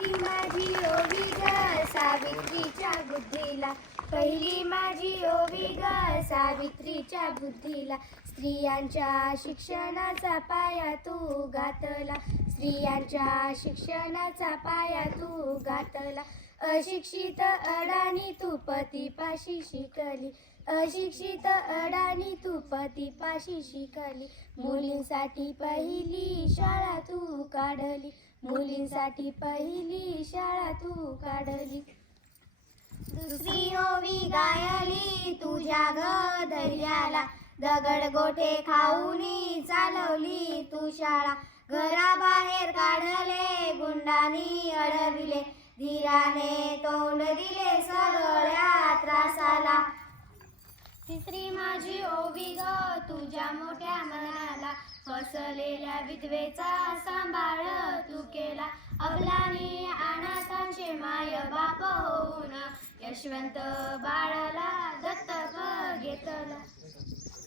ती माझी ओवी ग सावित्रीच्या बुद्धीला, पहिली माझी ओवी ग सावित्रीच्या बुद्धीला. स्त्रियांच्या शिक्षणाचा पाया तू घातला, स्त्रियांच्या शिक्षणाचा पाया तू घातला. अशिक्षित अडाणी तू पतीपाशी शिकली, अशिक्षित अडाणी तू पतीपाशी शिकली. मुलींसाठी पहिली शाळा तू काढली, मुलींसाठी पहिली शाळा तू काढली. दुसरी ओवी गायली तुझ्या ग धैर्याला, दगड गोटे खाऊनी चालवली तू शाळा. घराबाहेर काढले गुंडांनी अडविले, धीराने तोंड दिले सगळ्या त्रासाला. तिसरी माझी ओवी ग तुझ्या मोठ्या मनाला, फसलेल्या विधवेचा सांभाळ तू केला. अबलानी अनाथांचे माय बाप होऊन यशवंत बाळाला दत्तक घेतला.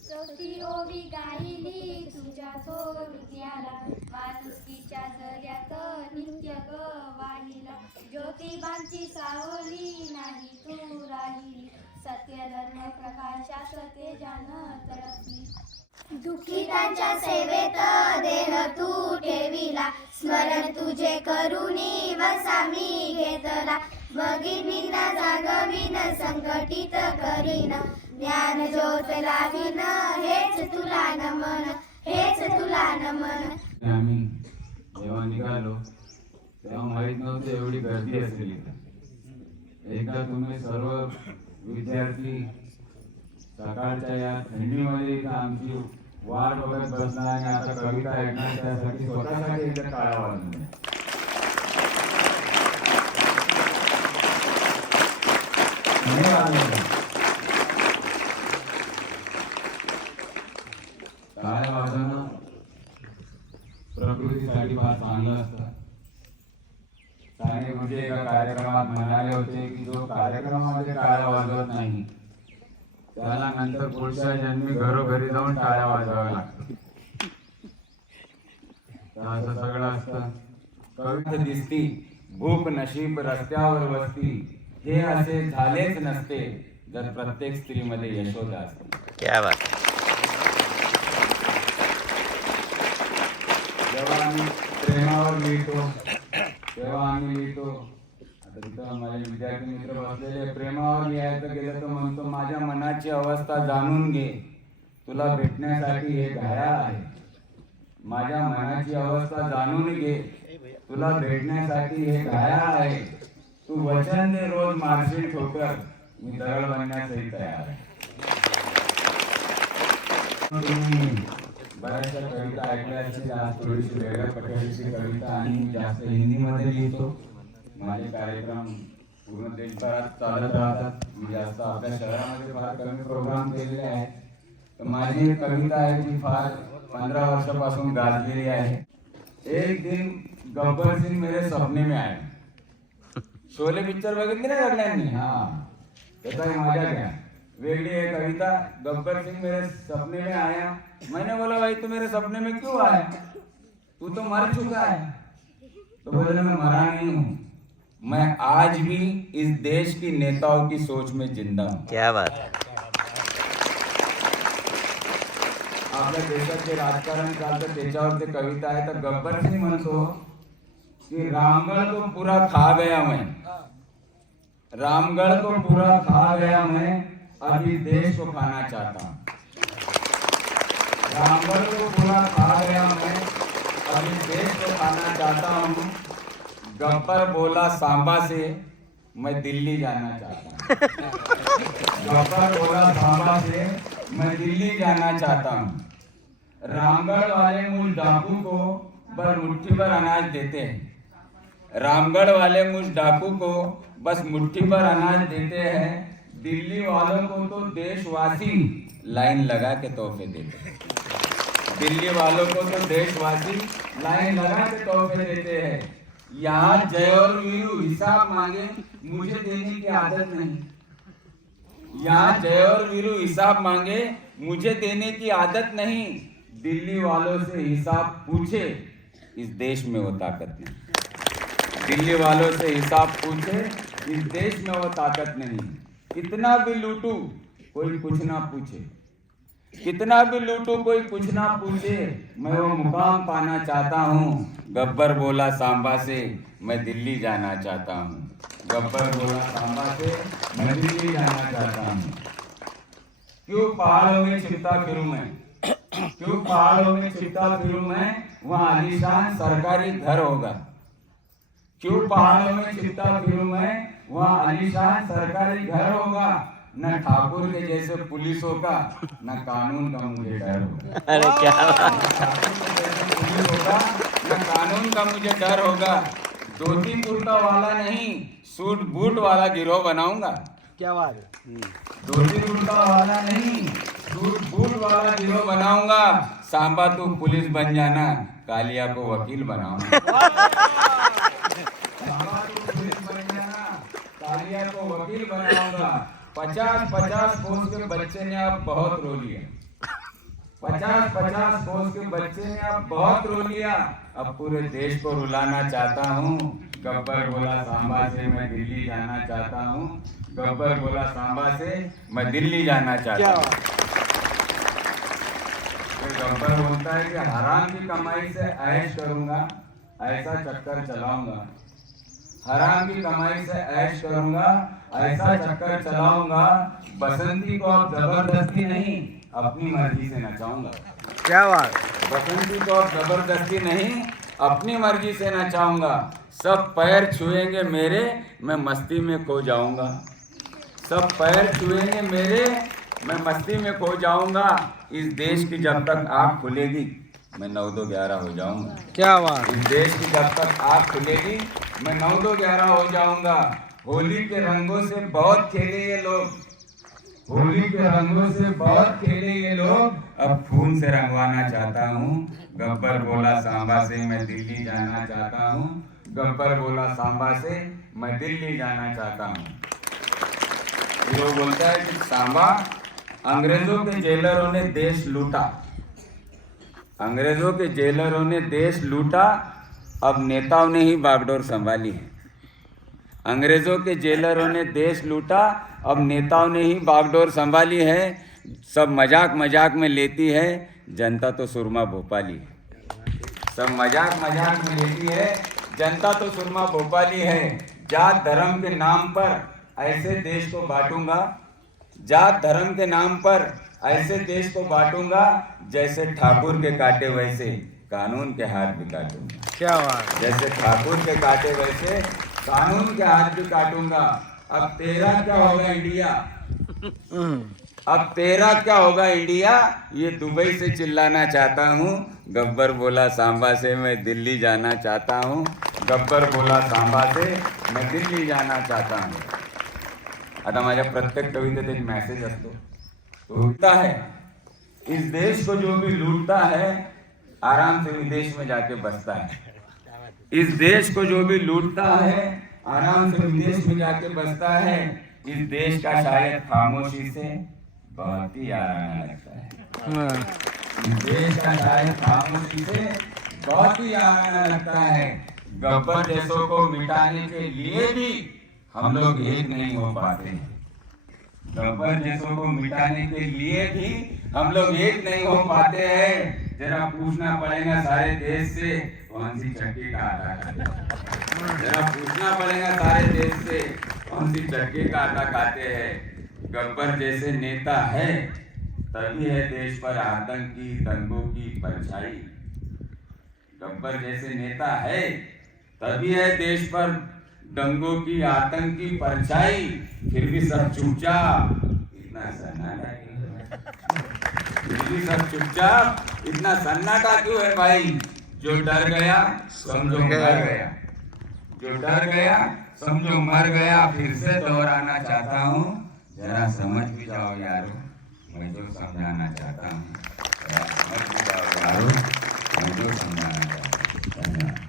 चौथी ओवी गायली तुझ्या थोर विद्याला, माणुसकीच्या जऱ्यात नित्य ग वाहिला. ज्योतिबांची सावली नाही तू राहिली, सत्य धर्म प्रकाशात तेजानं तळपली. दुःखितांच्या सेवेत देह तू ठेविला, स्मरण तुझे करुणी वसा मी घेतला. भगिनींना जागविन संकटित करीन, ज्ञान ज्योत लावीन हेच तुला नमन, हेच तुला नमन. आम्ही जेव्हा निघालो तेव्हा माहीत नव्हतं एवढी गर्दी असेल इथं. एकदा तुम्ही सर्व विद्यार्थी सकाळच्या या थंडीमध्ये इथं आमची वाट बघत बसणार आणि आता कविता ऐकणार, त्यासाठी स्वतःसाठी एकदा टाळ्या वाजवल्या. टाळ्या वाजवणं प्रकृतीसाठी फार चांगलं असतं. साने म्हणजे एका कार्यक्रमात म्हणाले होते की जो कार्यक्रमामध्ये टाळ्या वाजवत नाही त्याला नंतर पुढच्या जन्मी घरोघरी जाऊन टाळ्या वाजवाव्या लागतात. असं सगळं असतं. कविता दिसती भूक नशीब रस्त्यावर वस्ती, हे असे झालेच नसते जर प्रत्येक स्त्रीमध्ये यशोदा असते. क्या बात. जेव्हा आम्ही प्रेमावर लिहितो तेव्हा आम्ही लिहितो, आता तिथं माझे विद्यार्थी मित्र बसलेले, प्रेमावर लिहायचं गेलं तर म्हणतो माझ्या मनाची अवस्था जाणून घे, तुला भेटण्यासाठी हे घायाळ आहे. माझ्या मनाची अवस्था जाणून घे, तुला भेटण्यासाठी हे घायाळ आहे. तू वचन दे रोज मारशील ठोकर, मी दरड बनण्यासाठी तयार आहे. बऱ्याचशा कविता ऐकल्या असतील, आज थोडीशी वेगळ्या प्रकारची कविता आणि जास्त हिंदीमध्ये लिहितो. माझे कार्यक्रम पूर्ण देशभरात चालत राहतात. मी जास्त आपल्या शहरामध्ये फार कमी प्रोग्राम केलेले आहेत. तर माझी एक कविता आहे ती फार 15 वर्षापासून गाजलेली आहे. एक दिन गब्बर सिंग मेरे सपने में आए. शोले पिक्चर बघितली ना सगळ्यांनी? हा, त्याचा मजा घ्या. वेगळी है कविता, गब्बर सिंह मेरे सपने में आया. मैंने बोला भाई तू मेरे सपने में क्यों आया, तू तो मर चुका है. तो बोले मैं मरा नहीं हूँ, मैं आज भी इस देश की नेताओं की सोच में जिंदा हूँ. क्या बात. आपल्या देशात जे राजकारण चालतं त्याच्यावर ते कविता आहे. तर गब्बर सिंग म्हणतो कि रामगढ़ को पूरा खा गया मैं, रामगढ़ को पूरा खा गया मैं, अभी देश को खाना चाहता हूँ. रामगढ़ को पूरा खा गया मैं, अभी देश को खाना चाहता हूँ. गब्बर बोला सांबा से, मैं दिल्ली जाना चाहता हूँ. गब्बर बोला सांबा से, मैं दिल्ली जाना चाहता हूँ. रामगढ़ वाले मुझ डाकू को बस मुट्ठी भर अनाज देते हैं. रामगढ़ वाले मुझ डाकू को बस मुट्ठी भर अनाज देते हैं. दिल्ली वालों को तो देशवासी लाइन लगा के तोहफे देते हैं. दिल्ली वालों को तो देशवासी लाइन लगा के तोहफे देते हैं. यहाँ जय और वीरू हिसाब मांगे, मुझे देने की आदत नहीं. यहाँ जय और वीरू हिसाब मांगे, मुझे देने की आदत नहीं. दिल्ली वालों से हिसाब पूछे, इस देश में वो ताकत नहीं. दिल्ली वालों से हिसाब पूछे, इस देश में वो ताकत नहीं। कितना भी लूटू कोई कुछ ना पूछे, कितना भी लूटू कोई कुछ ना पूछे, मैं वो मुकाम पाना चाहता हूँ। गब्बर बोला सांबा से, मैं दिल्ली जाना चाहता हूँ। गब्बर बोला सांबा से, मैं दिल्ली जाना चाहता हूँ। क्यों पहाड़ों में छिपता फिरूं मैं, क्यों पहाड़ों में छिपता फिरूं मैं, वहाँ आलीशान सरकारी घर होगा। क्यों पहाड़ों में छिपता फिरूं मैं, वहाँ आलीशान सरकारी घर होगा। न ठाकुर के जैसे पुलिस होगा, न कानून का मुझे डर होगा। अरे क्या बात। न ठाकुर के जैसे पुलिस होगा, न कानून का मुझे डर होगा। धोती कुर्ता वाला नहीं, सूट बूट वाला गिरोह बनाऊंगा। क्या बात है। धोती कुर्ता वाला नहीं, सूट बूट वाला गिरोह बनाऊंगा। सांबा तू पुलिस बन जाना, कालिया को वकील बनाऊंगा। सांबा तू पुलिस बन जाना, कालिया को वकील बनाऊंगा। 50-50 कोस के बच्चे ने अब बहुत रो लिया। 50-50 कोस के बच्चे ने अब बहुत रो लिया। अब पूरे देश को रुलाना चाहता हूँ। गब्बर बोला सांबा से, मैं दिल्ली जाना चाहता हूँ। गब्बर बोला सांबा से, मैं दिल्ली जाना चाहता हूँ। गब्बर बोलता है कि हराम की कमाई से ऐश करूंगा, ऐसा चक्कर चलाऊंगा। हराम की कमाई से ऐश करूंगा, ऐसा चक्कर चलाऊंगा। बसंती को अब जबरदस्ती नहीं, अपनी मर्जी से नचाऊंगा। क्या बात। बसंती को अब जबरदस्ती नहीं, अपनी मर्जी से नचाऊंगा। सब पैर छुएंगे मेरे, मैं मस्ती में खो जाऊंगा। सब पैर छुएंगे मेरे, मैं मस्ती में खो जाऊंगा। इस देश की जब तक आँख खुलेगी, मैं 9-2-11 हो जाऊंगा। क्या बात। इस देश की जब तक आँख खुलेगी, मैं 9-2-11 हो जाऊंगा। होली के रंगों से बहुत खेले ये लोग, होली के रंगों से बहुत खेले ये लोग, अब खून से रंगवाना चाहता हूँ। गब्बर बोला सांबा से, मैं दिल्ली जाना चाहता हूँ। गब्बर बोला सांबा से, मैं दिल्ली जाना चाहता हूँ। फिर वो बोलता है कि सांबा, अंग्रेजों के जेलरों ने देश लूटा, अंग्रेजों के जेलरों ने देश लूटा, अब नेताओं ने ही बागडोर संभाली है। अंग्रेजों के जेलरों ने देश लूटा, अब नेताओं ने ही बागडोर संभाली है। सब मजाक मजाक में लेती है, जनता तो सुरमा भोपाली है। सब मजाक मजाक में लेती है, जनता तो सुरमा भोपाली है। जात धर्म के नाम पर ऐसे देश को बांटूंगा, जात धर्म के नाम पर ऐसे देश को बांटूंगा, जैसे ठाकुर के काटे वैसे कानून के हाथ भी काटूंगा। क्या बात। जैसे ठाकुर के काटे वैसे कानून के हाथ भी काटूंगा। अब तेरा क्या होगा इंडिया, अब तेरा क्या होगा इंडिया, ये दुबई से चिल्लाना चाहता हूँ। गब्बर बोला सांबा से, मैं दिल्ली जाना चाहता हूँ। गब्बर बोला सांबा से, मैं दिल्ली जाना चाहता हूँ. आता माझ्या प्रत्येक कवितेत एक मेसेज असतो. तो होता है इस देश को जो भी लूटता है आराम से विदेश में जाके बसता है. इस देश को जो भी लूटता है आराम से विदेश में जाके बसता है. इस देश का शायद खामोशी से बहुत ही आराम लगता है. इस देश का शायद खामोशी से बहुत ही आराम लगता है. गब्बर जैसों को मिटाने के लिए भी हम लोग एक नहीं हो पाते. गब्बर जैसों को मिटाने के लिए भी हम लोग एक नहीं हो पाते हैं. जरा पूछना पड़ेगा सारे देश से कौन सी चक्की का आटा खाते हैं. जरा पूछना पड़ेगा सारे देश से कौन सी चक्की का आटा खाते हैं. गब्बर जैसे नेता है तभी है देश पर आतंकी दंगों की परछाई. गब्बर जैसे नेता है तभी है देश पर दंगों की आतंक की परछाई. फिर भी सब चुपचाप इतना सन्नाटा क्यों है? फिर भी सब चुपचाप इतना सन्नाटा क्यों है भाई? जो डर गया समझो मर गया. जो डर गया समझो मर गया. फिर से दोहराना चाहता हूँ, जरा समझ भी जाओ यारो मैं जो समझाना चाहता हूँ. जरा समझ भी जाओ यारो मैं जो समझाना चाहता हूँ. धन्यवाद.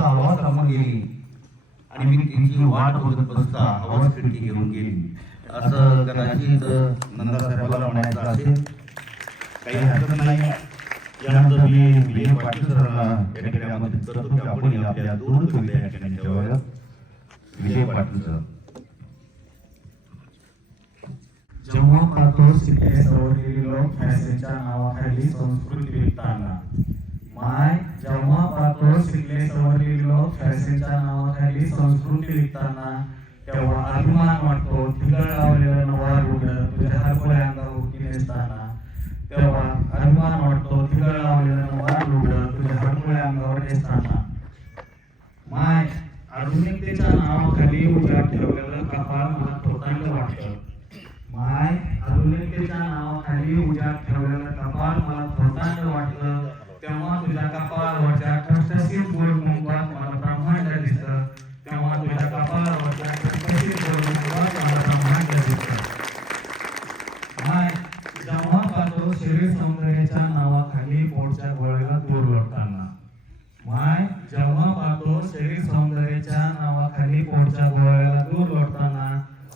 आवाज आम्हाला गेली आणि मी त्यांची वाट बघत बसता आवाज खिडकी घेऊन गेली. असं कदाचित नंदासाहेबाला म्हणायचं असेल, काही हरकत नाही. यानंतर मी विजय पाटील सरांना या ठिकाणी आमंत्रित करतो की आपण आपल्या दोन कविता या ठिकाणी ठेवाव्यात. विजय पाटील सर. जेव्हा पाहतो शिकले सवरलेली लोक फॅशनच्या नावाखाली संस्कृती विकताना. माय जेव्हा पाहतो शिकले सवरलेली लोक फॅशनच्या नावाखाली संस्कृती विकताना, तेव्हा अभिमान वाटतो ठिगळ लावलेलं नवा रुगड तुझ्या हरभऱ्या अंगावरती नेसताना. तेव्हा अभिमान वाटतो ठिगळ लावलेलं नवा रुगड तुझ्या हरभऱ्या अंगावर नेसताना. माय आधुनिकतेच्या नावाखाली उजाड ठेवलेलं कपाळ मला थोतांड वाटतं. माय आधुनिकतेच्या नावाखाली उजाड ठेवलेलं कपाळ मला थोतांड वाटलं. तेव्हा तुझ्या कपाळावरच्या ठसठशीत गोड मुंगात मला ब्रह्मांड दिसतं. तेव्हा तुझ्या कपाळावरच्या ठसठशीत गोड मुंगात मला ब्रह्मांड दिसतं. माय जेव्हा पाहतो शरीर सौंदर्याच्या नावाखाली पोटच्या गोळ्याला दूर लोटताना. माय जेव्हा पाहतो शरीर सौंदर्याच्या नावाखाली पोटच्या गोळ्याला दूर लोटताना,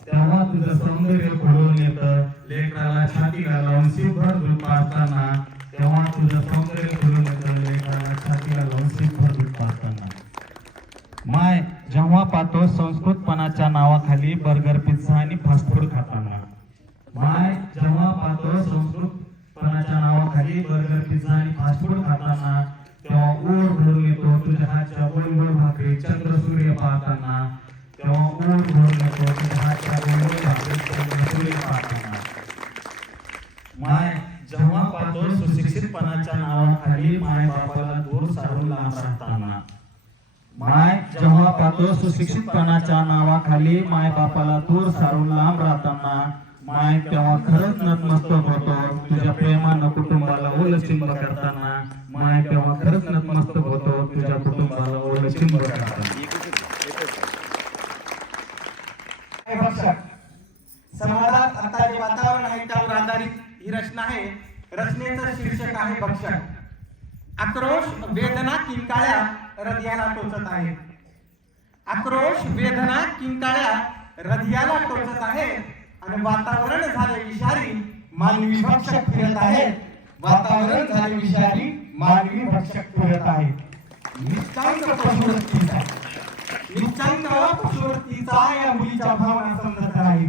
तेव्हा तुझं सौंदर्य खुलून येतं लेकराला छातीला लावून शिवभर दूध पाजताना. तेव्हा तुझं सौंदर्य खुलून येतं लेकराला छातीला लावून शिवभर दूध पाजताना. माय जेव्हा पाहतो संस्कृतपणाच्या नावाखाली बर्गर पिझ्झा आणि फास्ट फूड खाताना. माय जेव्हा पाहतो संस्कृतपणाच्या नावाखाली बर्गर पिझ्झा आणि फास्ट फूड खाताना, तेव्हा ओढ भरून येतो तुझ्या हातच्या गोड भाकरी चंद्र सूर्य पाहताना. तेव्हा ओढ भरून येतो तुझ्या हातच्या गोड भाकरी चंद्र सूर्य पाहताना. माय जेव्हा पाहतो सुशिक्षितपणाच्या नावाखाली माय बापाला दूर सारून लांब राहताना. माय जेव्हा पाहतो सुशिक्षितपणाच्या नावाखाली माय बापाला दूर सारून लांब राहताना. माय तेव्हा खरंच नतमस्तक होतो तुझ्या प्रेमानं कुटुंबाला ओलचिंब करताना. माय तेव्हा खरंच नतमस्तक होतो तुझ्या कुटुंबाला ओलचिंब करताना. समाजात आता जे वातावरण आहे त्यावर आधारित ही रचना आहे. रचनेचं शीर्षक आहे भक्षक. आक्रोश वेदना किंकाळ्या हृदयाला टोचत आहे. आक्रोश वेदना किंकाळ्या हृदयाला टोचत आहे आणि वातावरण झाले विषारी मानवी भक्षक फिरत आहे. वातावरण झाले विषारी मानवी भक्षक फिरत आहे. निश्चांक पशुवृत्तीचा निश्चांक पशुवृत्तीचा या मुलीच्या भावना समजत नाही.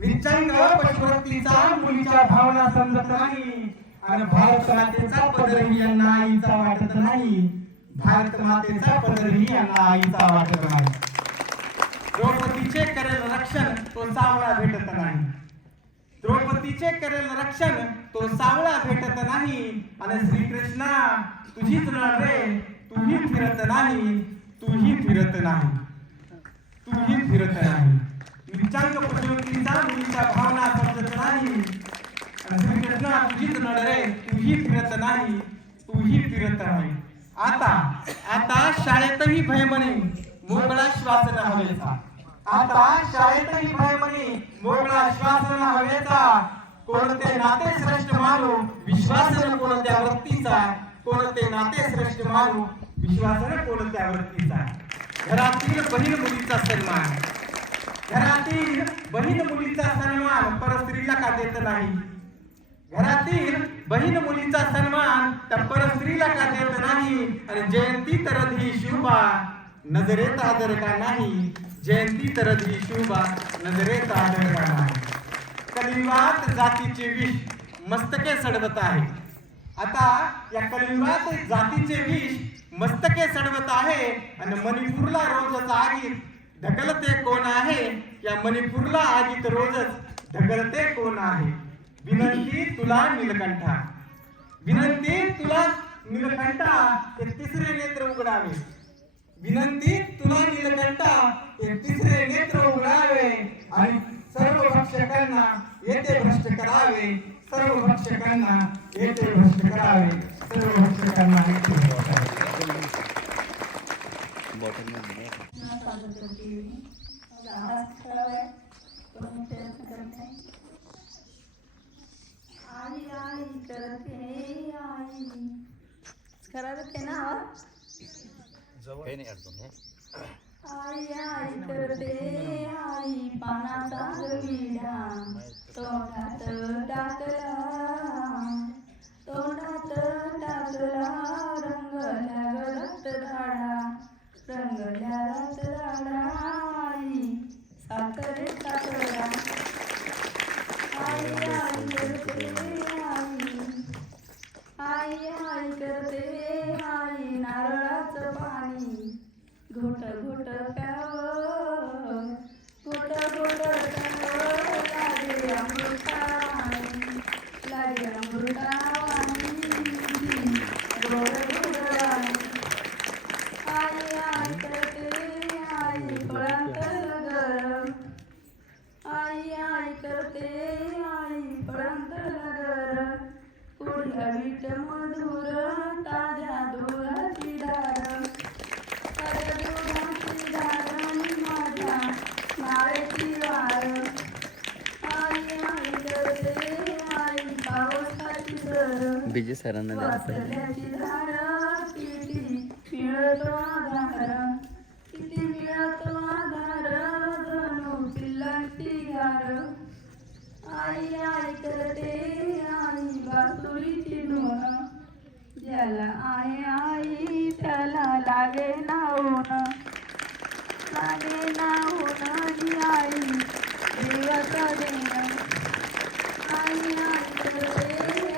निश्चांक पशुवृत्तीचा मुलीच्या भावना समजत नाही आणि भारत मातेचा पदरही यांना आईचा वाटत नाही. भारत मातेचा पदरही यांना आईचा वाटत नाही. द्रौपदीचे करेल रक्षण तो सावळा भेटत नाही. द्रौपदीचे करेल रक्षण तो सावळा भेटत नाही. आणि श्रीकृष्णा तुझीच नळ रे तूही फिरत नाही. तूही फिरत नाही. तूही फिरत नाही. निश्चांक पशुवृत्तीचा मुलीच्या भावना समजत नाही. आणि श्रीकृष्णा तुझीच नळ रे तूही फिरत नाही. तूही फिरत नाही. आता आता शाळेतही भय म्हणे मोकळा श्वास न हवेचा. आता शाळेतही भय म्हणे मोकळा श्वास न हवेचा. कोणते नाते श्रेष्ठ मानू विश्वास न कोणत्या वृत्तीचा. कोणते नाते श्रेष्ठ मानू विश्वास न कोणत्या वृत्तीचा. घरातील बहीण मुलीचा सन्मान घरातील बहीण मुलीचा सन्मान परस्त्रीला का देत नाही. घरातील बहीण मुलीचा सन्मान त्या परस्त्रीला का देत नाही. आणि जयंती तरधी शुभा नजरेत आदर का नाही. जयंती तरधी शुभा नजरेत आदर का नाही. कलियुगात जातीचे विष मस्तके सडवत आहे. आता या कलियुगात जातीचे विष मस्तके सडवत आहे. आणि मणिपूरला रोजच आगीत ढकलते कोण आहे. या मणिपूरला आगीत रोजच ढकलते कोण आहे. विनंती तुला नीलकंठा विनंती तुला नीलकंठा हे तिसरे नेत्र उघडावे. विनंती तुला नीलकंठा हे तिसरे नेत्र उघडावे. आणि सर्व भक्षकांना येथे भ्रष्ट करावे. सर्व भक्षकांना येथे भ्रष्ट करावे. सर्व भक्षकांना येथे भ्रष्ट करावे. करते ना. आई आई करते आई पानाचा विडा तोंडात टाकला रंगल्या गळत झाडा आई साखरे साखरा आई आई करते आई आई करते आई नारळाचं पाणी घोट घोट प्यावं घोट घोट प्यावं लागे अमृतावाणी गोड गोड राणी आई आई करते आई फळांतर गरम आई आई करते आई फळांतर गरम पुढ्या मीठ मधुर ताज्या दुधाची धार माझ्या नाळेची वार आई आई करते आई पावसाची सर बीजे सरांना वाचल्याची धार किती मिळतो आधार किती मिळतो आधार जणू पिल्लांची गार आई आई करते आई बासुरीची धून ज्याला आई आई त्याला लागे नाऊन ही आई देवाचा देण आई आई करते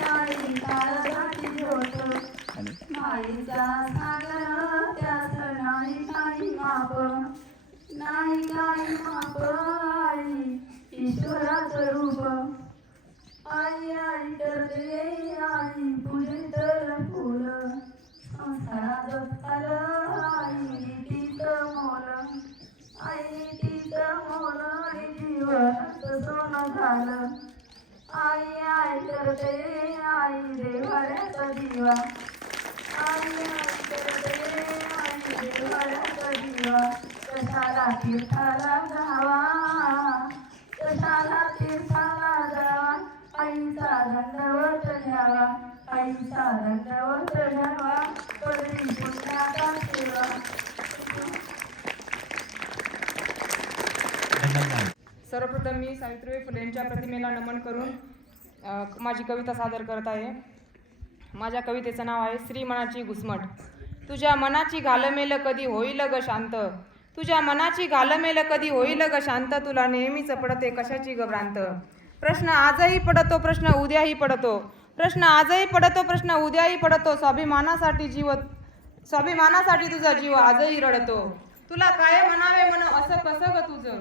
आई तारकाची ज्योत माईचा सागर त्यात नाही काही माप नाही काही माप आई ईश्वराचं रूप आई आई करते आई पूजितर फुल संसारात झालं आई नीतीचं मोल आई नीतीचं मोल जीवनाचं सोनं झालं आई आई करते आई देवाऱ्याचा दिवा आई आई करते आई देवाऱ्याचा दिवा कशाला तीर्थाला जावा कशाला तीर्थाला जावा आईचा दंडवत घ्यावा आईचा दंडवत घ्यावा कधी पुण्याचा सेवा सर्वप्रथम मी सावित्रीबाई फुलेंच्या प्रतिमेला नमन करून माझी कविता सादर करत आहे. माझ्या कवितेचं नाव आहे श्री मनाची घुसमट. तुझ्या मनाची घालमेल कधी होईल ग शांत, तुझ्या मनाची घालमेल कधी होईल ग शांत, तुला नेहमीच पडते कशाची ग भ्रांत. प्रश्न आजही पडतो, प्रश्न उद्याही पडतो, प्रश्न आजही पडतो, प्रश्न उद्याही पडतो. स्वाभिमानासाठी तुझा जीव आजही रडतो. तुला काय म्हणावे म्हण असं कसं ग तुझं,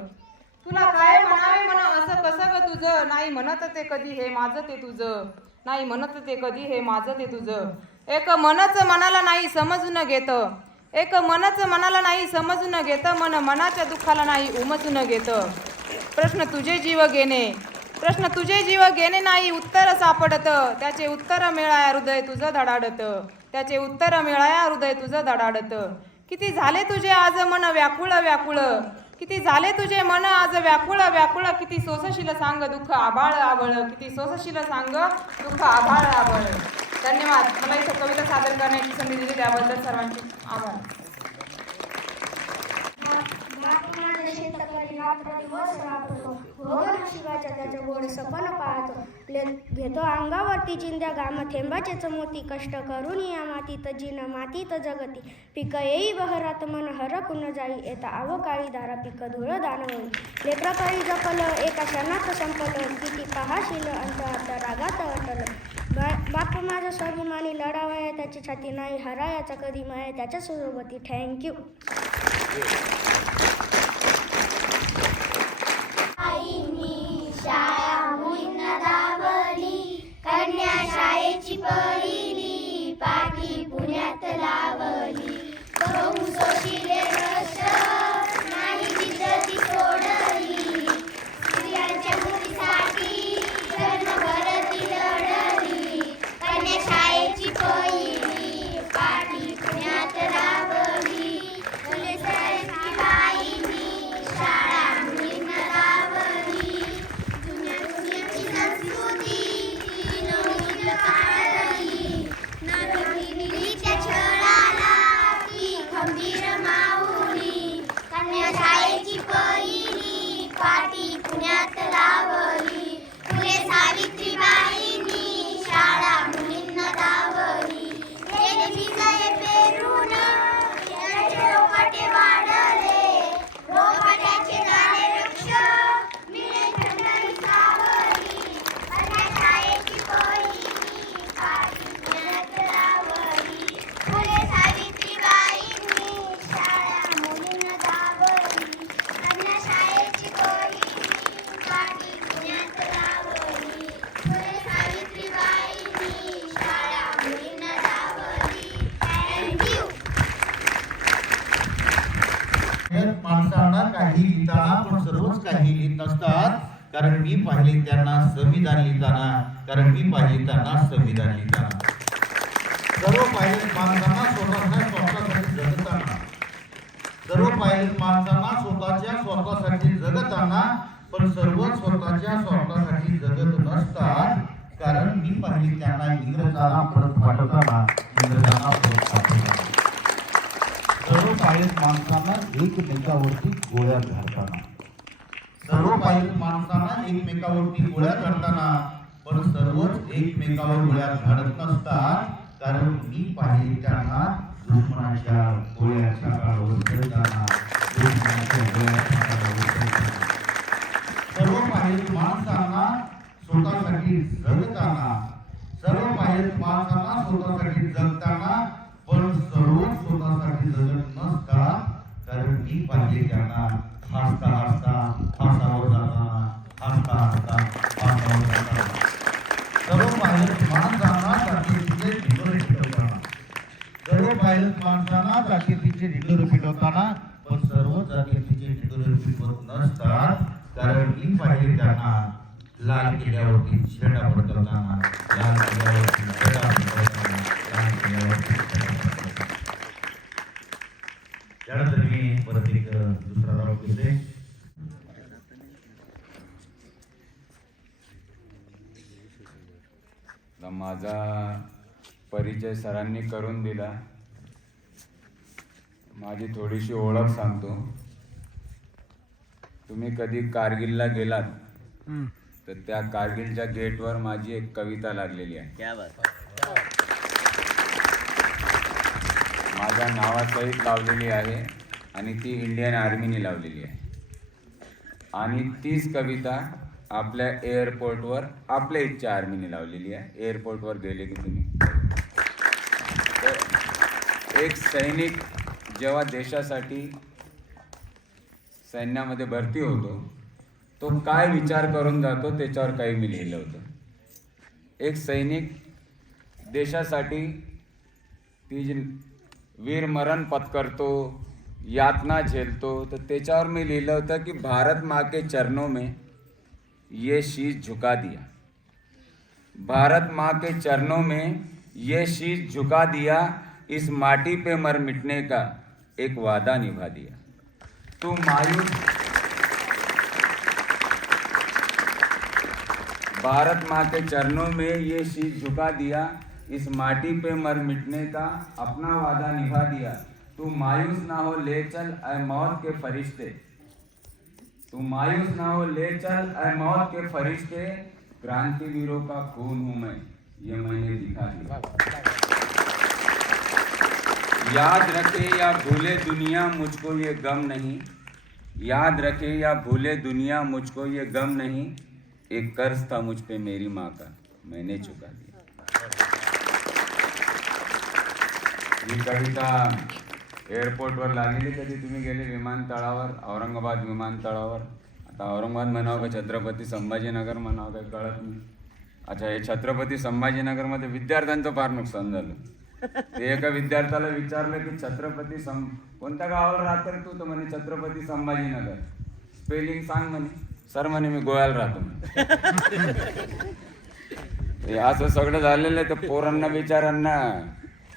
तुला काय म्हणावे म्हण असं कसं ग तुझं. नाही म्हणत ते कधी हे माझं ते तुझं, नाही म्हणत ते कधी हे माझं ते तुझं. एक मनच मनाला नाही समजून घेत, एक मनच मनाला नाही समजून घेत, मन मनाच्या दुःखाला नाही उमजून घेत. प्रश्न तुझे जीव घेणे, प्रश्न तुझे जीव घेणे नाही उत्तर सापडत, त्याचे उत्तर मिळाया हृदय तुझं धडाडत, त्याचे उत्तर मिळाया हृदय तुझं धडाडत. किती झाले तुझे आज मन व्याकुळ व्याकुळ, किती झाले तुझे मन आज व्याकुळ व्याकुळ. किती सोसशील सांग दुःख आभाळ आबळ, किती सोसशील सांग दुःख आभाळ आबळ. धन्यवाद. मला इथं कविता सादर करण्याची संधी दिली त्याबद्दल सर्वांचे आभार. त्याचं गोड सपन पाहतो, घेतो अंगावरती चिंध्या घाम थेंबाचेच मोती. कष्ट करून या मातीत जिन मातीत जगती, पिक येई बहरात मन हरकून जाई. येता अवकाळी धारा पिक धुळ दान होई. लेकरकाळी जपलं एका क्षणात संपलं, किती पाहाशील अंत आता रागात अटलं. बाप माझा स्वाभिमानी लढावया त्याची छाती, नाही हरायाचा कधी माया त्याच्या सोबती. थँक्यू. आईनी शाळा मुलींना दाबली, कन्या शाळेची पहिली पाठी पुण्यात लावली. बहु सोशिले रस नाही विद्यार्थी सोडली, स्त्रियांच्या मुलीसाठी जन्मभर ती लढली. कन्या शाळेची पहिली पाठी पुण्यात लावली, मुलींसाठी बाईंनी शाळा मुलींना लावली. जुन्या दुनियाची संस्कृती नवीन काढली, नवीन त्या छळाला ती खंबीर माऊली. सर्वच काही लिहित नसतात, कारण मी पाहिले त्यांना संविधान लिहिताना, कारण मी पाहिले त्यांना संविधान लिहिताना. सर्व पायलट माणसांना स्वतःसाठी जगताना, सर्व पायलट माणसांना स्वतःसाठी जगताना, पण सर्व स्वतःच्या स्वार्थासाठी जगत नसतात, कारण मी पाहिले त्यांना इंग्रजांना परत पाठवताना, इंग्रजांना परत पाठवताना. सर्व पायलट माणसांना एकमेकावरती गोळ्या घालताना, सर्व पायलट माणसांना एकमेकावरती गोळ्या घालताना, पण सर्वच एकमेकावर गोळ्या घालत नसतात, कारण मी पाहिले त्यांना दुश्मनाच्या गोळ्याच्या काळावर जळताना, दुश्मनाच्या गोळ्याच्या काळावर जळताना. सर्व पायलट माणसांना स्वतःसाठी जगताना, सर्व पायलट माणसांना स्वतःसाठी जगताना, पण सर्व स्वतःसाठी जगत नसतात, कारण मी पाहिले त्यांना हसता हसता फासावर जाताना, हसता हसता फासावर जाताना. सर्व पायलट माणसांना जातीचे ढिंडोरे पिटवताना, सर्व पायलट माणसांना जातीचे ढिंडोरे पिटवताना, पण सर्व जातीचे ढिंडोरे पिटवत नसतात, कारण मी पाहिले त्यांना लाल किल्ल्यावरती झेंडा फडकवताना, लाल किल्ल्यावरती झेंडा फडकवताना, लाल किल्ल्यावरती झेंडा फडकवताना. त्यानंतर मी परत एक दुसरा राऊंड घेते. माझा परिचय सरांनी करून दिला. माझी थोडीशी ओळख सांगतो. तुम्ही कधी कारगिलला गेलात तर त्या कारगिलच्या गेटवर माझी एक कविता लागलेली आहे. क्या बात. माझ्या नावासहित लावलेली आहे आणि ती इंडियन आर्मीने लावलेली आहे. आणि तीच कविता आपल्या एअरपोर्टवर आपल्या इथच्या आर्मीने लावलेली आहे. एअरपोर्टवर गेले की तुम्ही, तर एक सैनिक जेव्हा देशासाठी सैन्यामध्ये भरती होतो तो काय विचार करून जातो त्याच्यावर काही मी लिहिलं होतं. एक सैनिक देशासाठी ती जी वीरमरण पत्करतो, यातना झेलतो, तर त्याच्यावर मी लिहिलं होतं की भारत माँ के चरणों में ये शीश झुका दिया, भारत माँ के चरणों में ये शीश झुका दिया, इस माटी पे मर मिटने का एक वादा निभा दिया. तू मायूस, भारत माँ के चरणों में ये शीश झुका दिया, इस माटी पे मर मिटने का अपना वादा निभा दिया. तू मायूस ना हो ले चल ऐ मौत के फरिश्ते, तू मायूस ना हो ले चल ऐ मौत के फरिश्ते, क्रांतिवीरों का खून हूं मैं, ये मैंने दिखा दिया. याद रखे या भूले दुनिया मुझको ये गम नहीं, याद रखे या भूले दुनिया मुझको ये गम नहीं, एक कर्ज था मुझ पे मेरी माँ का, मैंने चुका दिया. ही कविता एअरपोर्टवर लागलेली. कधी तुम्ही गेले विमानतळावर, औरंगाबाद विमानतळावर, आता औरंगाबाद म्हणावं का छत्रपती संभाजीनगर म्हणावं काही कळत नाही. अच्छा, हे छत्रपती संभाजीनगरमध्ये विद्यार्थ्यांचं फार नुकसान झालं. ते एका विद्यार्थ्याला विचारलं की कोणत्या गावाला राहतो रे तू? तर म्हणे छत्रपती संभाजीनगर. स्पेलिंग सांग म्हणे. सर म्हणे मी गोव्याला राहतो. हे असं सगळं झालेलं आहे. तर पोरांना विचारांना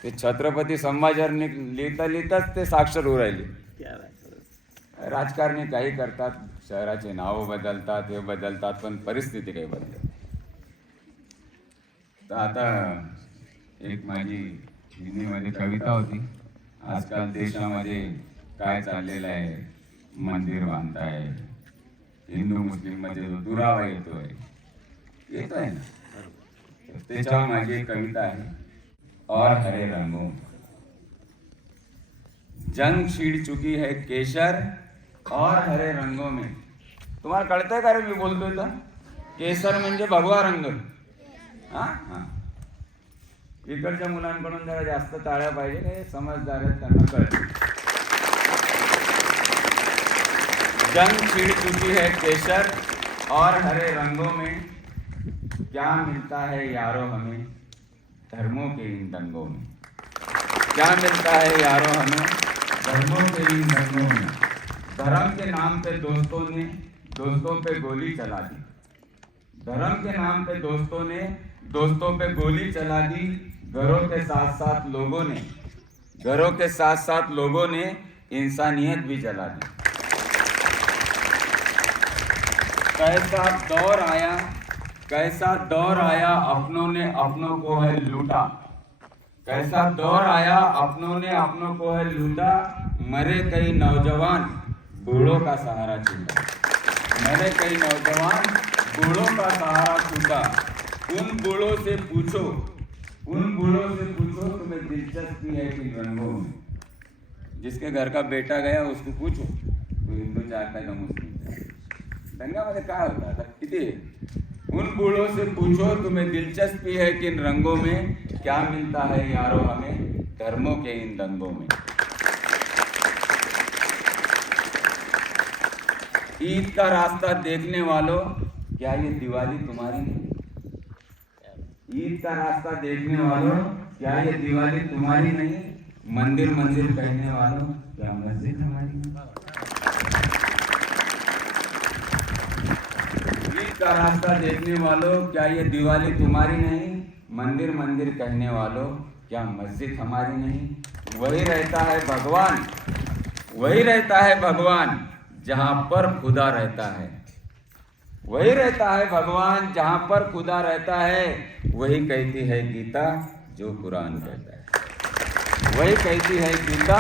ते छत्रपती संभाजीनगर लिहिता लिहिताच ते साक्षर होऊ राहिले. राजकारणी काही करतात, शहराचे नाव बदलतात, हे बदलतात, पण परिस्थिती काही बदलत. तर आता एक माझी हिंदीमध्ये कविता होती. आजकाल देशामध्ये काय चाललेलं आहे, मंदिर बांधताय, हिंदू मुस्लिम मध्ये जो दुरावा येतोय ना, त्याच्यावर माझी एक कविता आहे. और हरे रंगों, जंग छिड़ चुकी है केसर और हरे रंगों में. तुम्हाला कळतंय का रे मी बोलतोय तर? केसर म्हणजे भगवा रंग. हा, इकडच्या मुलांकडून जरा जास्त टाळ्या पाहिजे, हे समजदार आहेत, त्यांना कळतं. जंग छिड़ चुकी है केसर और हरे रंगों में, क्या मिलता है यारों हमें धर्मों के इन दंगों में. क्या मिलता है यारों हमें धर्मों के इन दंगों में. धर्म के नाम पे दोस्तों ने दोस्तों पे गोली चला दी। धर्म के नाम पे दोस्तों पे गोली चला दी। घरों के साथ साथ लोगों ने इंसानियत भी जला दी। कैसा दौर आया अपनों ने अपनों को है लूटा। कैसा दौर आया अपनों ने अपनों को है लूटा। मरे कई नौजवान बूढ़ों का सहारा छूटा। मरे कई नौजवान बूढ़ों का सहारा छूटा। उन बूढ़ों से पूछो तुम्हें दिलचस्पी है कि रंगों में। जिसके घर का बेटा गया उसको पूछो तो हिंदू चाहता है मुस्लिम दंगामध्ये काय होता आता किती। उन बूढ़ों से पूछो तुम्हें दिलचस्पी है कि इन रंगों में। क्या मिलता है यारो हमें धर्मों के इन दंगों में। ईद का रास्ता देखने वालों क्या ये दिवाली तुम्हारी नहीं। ईद का रास्ता देखने वालों क्या ये दिवाली तुम्हारी नहीं। मंदिर मंदिर कहने वालों क्या मस्जिद हमारी नहीं। ईद का रास्ता देखने वालों क्या ये दिवाली तुम्हारी नहीं। मंदिर मंदिर कहने वालों क्या मस्जिद हमारी नहीं। वही रहता है भगवान जहाँ पर खुदा रहता है। वही रहता है भगवान जहाँ पर खुदा रहता है। वही कहती है गीता जो कुरान कहता है। वही कहती है गीता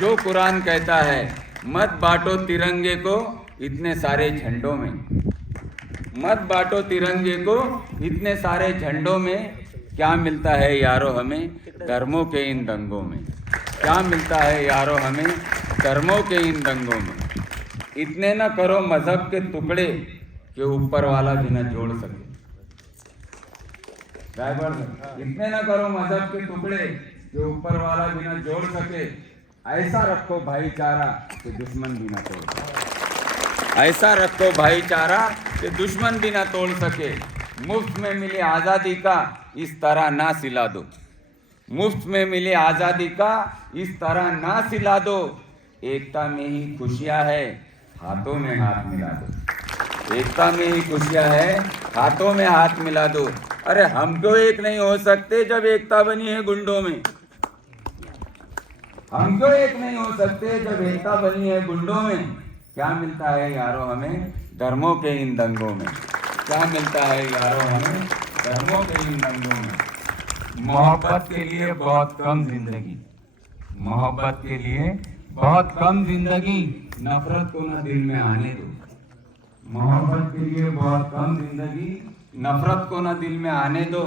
जो कुरान कहता है। मत बांटो तिरंगे को इतने सारे झंडों में। मत बांटो तिरंगे को इतने सारे झंडों में। क्या मिलता है यारो हमें धर्मों के इन दंगों में। क्या मिलता है यारो हमें धर्मों के इन दंगों में। इतने न करो मजहब के टुकड़े कि ऊपर वाला भी न जोड़ सके। इतने न करो मजहब के टुकड़े कि ऊपर वाला भी न जोड़ सके। ऐसा रखो भाईचारा कि दुश्मन भी न तोड़ सके। ऐसा रखो भाईचारा कि दुश्मन भी न तोड़ सके। मुफ्त में मिली आज़ादी का इस तरह ना सिला दो। मुफ्त में मिली आज़ादी का इस तरह ना सिला दो। एकता में ही खुशियाँ है हाथों में हाथ मिला दो। एकता में ही खुशियाँ है हाथों में हाथ मिला दो। अरे हम क्यों एक नहीं हो सकते जब एकता बनी है गुंडों में। हम क्यों एक नहीं हो सकते जब एकता बनी है गुंडों में। क्या मिलता है यारों हमें धर्मों के इन दंगों में। क्या मिलता है यारों हमें धर्मों के इन दंगों में। मोहब्बत के लिए बहुत कम जिंदगी। मोहब्बत के लिए बहुत कम जिंदगी। नफरत को न दिल में आने दो। मोहब्बत के लिए बहुत कम जिंदगी। नफरत को न दिल में आने दो।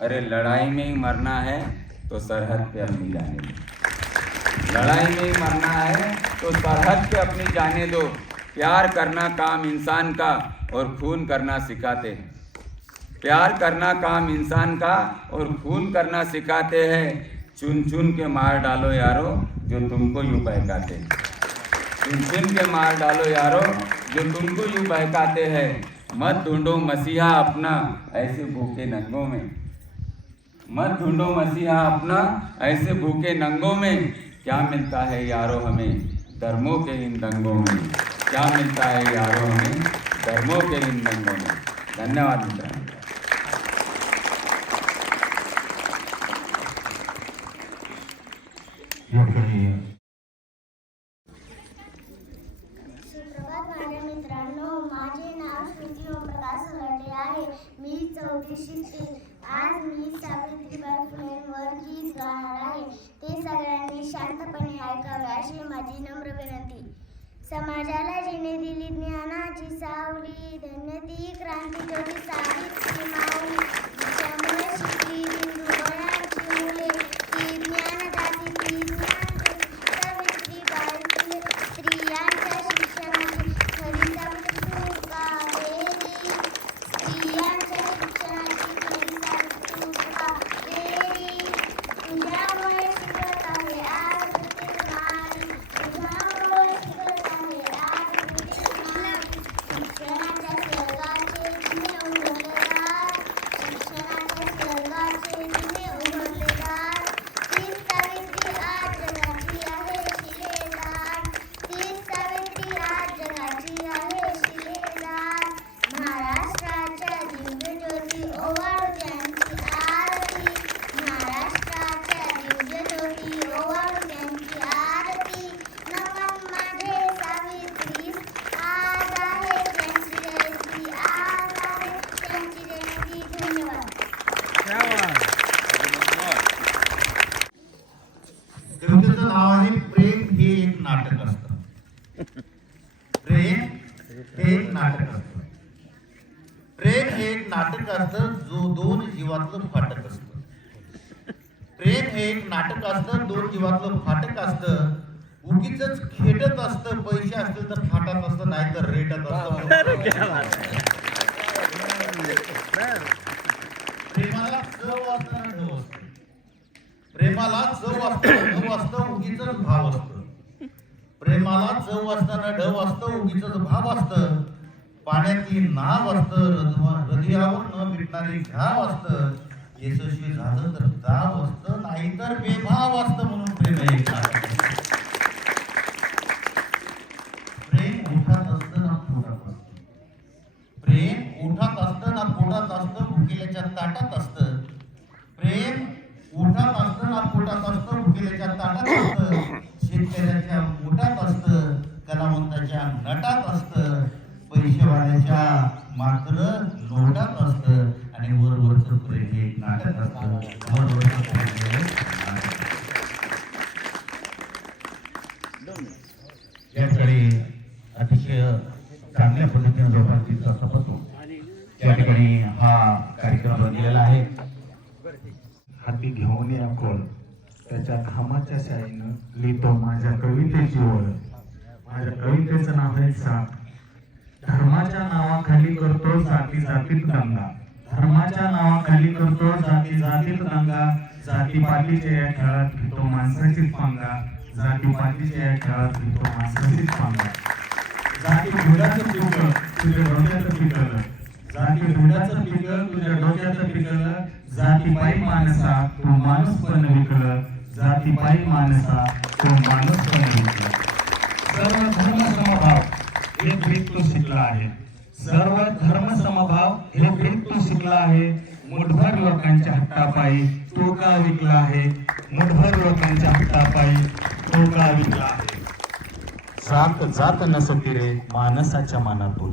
अरे लड़ाई में ही मरना है तो सरहद पे अपनी जाने दो। लड़ाई में ही मरना है तो सरहद पे अपनी जाने दो। प्यार करना काम इंसान का और खून करना सिखाते हैं। प्यार करना काम इंसान का और खून करना सिखाते हैं। चुन चुन के मार डालो यारो जो तुमको यूं बहकाते हैं। चुन चुन के मार डालो यारो जो तुमको यूं बहकाते हैं। मत ढूंढो मसीहा अपना ऐसे भूखे नंगों में। मत ढूंढो मसीहा अपना ऐसे भूखे नंगों में। क्या मिलता है यारो हमें धर्मों के इन दंगों में। क्या मिलता है यारो हमें धर्मों के इन दंगों में। धन्यवाद मित्र। सुप्रभात माझ्या मित्रांनो, माझे नाव श्रुती ओमप्रकाश हरडे आहे. मी 4थी शिकते. आज मी सावित्रीबाई फुलेंवर गीत गाणार आहे. ते सगळ्यांनी शांतपणे ऐकावे अशी माझी नम्र विनंती. समाजाला जिने दिली ज्ञानाची सावली. धन्य ती क्रांती ज्योती सावित्री माऊली. तिच्यामुळे शिकली हिंदू वयाची मुले. ती ज्ञानदाती ती ज्ञानदेवी सावित्रीबाई फुले. स्त्रियांच्या शिक्षणाची खरी सावित्री तुकादेवी. स्त्रियांच्या शिक्षणाची खरी सावित्री तुकादेवी. तुझ्यामुळे शिकत आहे आज प्रत्येक नारी. तुझ्यामुळे शिकत आहे आज प्रत्येक नारी. शिक्षणाच्या जगाचे तुझे उन्नत धन्यवाद. क्या बात. कवितेचं नाव आहे प्रेम हे एक नाटक असतं. प्रेम हे एक नाटक असतं. प्रेम हे एक नाटक असतं जो दोन जीवातलं फाटक असतं. प्रेम हे एक नाटक असतं दोन जीवातलं फाटक असतं. उगीच खेटत असतं. पैसे असतील तर फाटत असतं नाही तर रेटत असतं. प्रेमाला चव असताना ढव असतं. प्रेमाला चव असताना ढव असतं उगीच भाव असतं. प्रेमाला चव असताना ढव असतं उगीच भाव असतं. पाण्यातली नाव असतं हृदयावर न मिटणारी घाव असतं. यशस्वी झालं तर दाव असतं नाहीतर बेभाव असतं. म्हणून प्रेम हे एक नाटक असतं. प्रेम उठात असतं ना पोटात असतं. प्रेम उठात असतं ना पोटात असतं. भुकेल्याच्या ताटात असतं. प्रेम उठात असतं ना पोटात असतं. भुकेल्याच्या ताटात असतं. शेतकऱ्याच्या पोटात असतं. कलावंताच्या नटात असतं. पैसेवाल्याच्या मात्र नोटात असतं. आणि वरवरचं प्रेम हे एक नाटक असतं. वरवरचं प्रेम हे एक नाटक असतं. या ठिकाणी अतिशय चांगल्या पद्धतीने लोकांचा सपतो त्या ठिकाणी हा कार्यक्रम बनलेला आहे. हाती घेऊन या कोल त्याच्या घामाच्या शाईनं लिहितो माझ्या कवितेची ओळ. माझ्या कवितेचं नाव आहे साप. धर्माच्या नावाखाली करतो जाती जातीत दंगा. धर्माच्या नावाखाली करतो जाती जातीत दंगा. जातीपातीच्या या खेळात घेतो माणसाचीच पंगा. जातीपातीच्या या खेळात घेतो माणसाचीच पंगा. जाती धुड्याचं पिकं तुझ्या डोक्याचं पिकलं. जाती धुड्याचं पिकं तुझ्या डोक्याचं पिकलं. जातीपायी माणसा तू माणूस पण विकलं. जातीपायी माणसा तू माणूस पण विकलं. सर्व धर्म समभाव हे भेद तू शिकला आहे. सर्व धर्म समभाव हे भेद तू शिकला आहे. मुठभर लोकांच्या हट्टापायी तू का विकला आहे. मुठभर लोकांच्या हट्टापायी तू का विकला आहे. जात जात नसती रे माणसाच्या मनातून.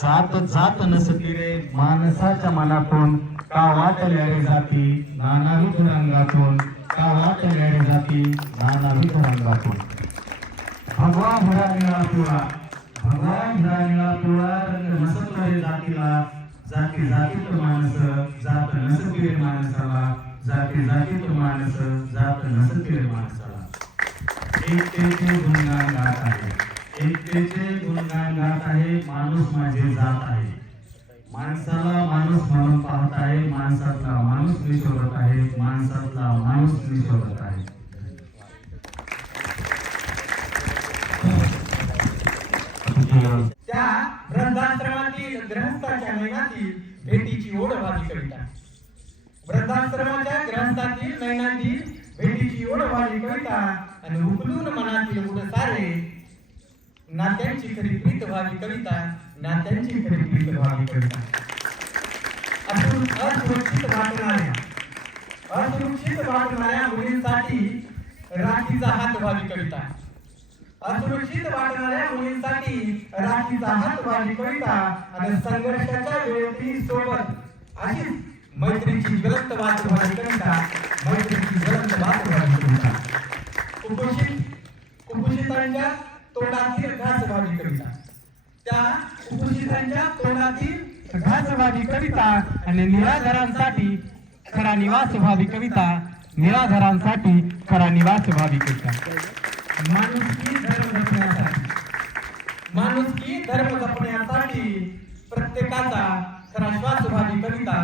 जात जात नसती रे माणसाच्या मनातून. का वाटल्या रे जाती नानाविध रंगातून. का वाटल्या रे जाती नानाविध रंगातून. भगवा हिरा निळा पिवळा. भगवा हिरा निळा पिवळा रंग नसतो रे जातीला. जाती जातीत माणसं जात नसती रे माणसाला. जाती जातीत माणसं जात नसती रे माणसाला. एकतेचे गुणगान गात आहे. एकतेचे गुणगान गात आहे. माणूस माझी जात आहे. माणसाला माणूस म्हणून पाहत आहे. माणसातला माणूस मी शोधत आहे. माणसातला माणूस मी शोधत आहे. त्या वृद्धाश्रमातील ग्रहस्थाच्या नयनातील भेटीची ओढ वाली कविता. वृद्धाश्रमाच्या ग्रहस्थातील नयनातील भेटीची ओढ वाली कविता. आणि उकलून मनातील उड सारे नात्यांची खरी प्रीत व्हावी कविता. नात्यांची खरी प्रीत व्हावी कविता. असुरक्षित वाटणाऱ्या मुलींसाठी राखीचा हात व्हावी कविता. असुरक्षित वाटणाऱ्या मुलींसाठी राखीचा हात व्हावी कविता. आणि संघर्षाच्या वेळेतही सोबत अशीच मैत्रीची ज्वलंत वाट व्हावी कविता. मैत्रीची ज्वलंत वाट व्हावी कविता. कुपोषितांच्या तोंडातील घास व्हावी कविता. त्या कुपोषितांच्या तोंडातील घास व्हावी कविता. आणि निराधारांसाठी खरा निवास व्हावी कविता. निराधारांसाठी खरा निवास व्हावी कविता. माणुसकी धर्म जपण्यासाठी प्रत्येकाचा खरा श्वास व्हावी कविता.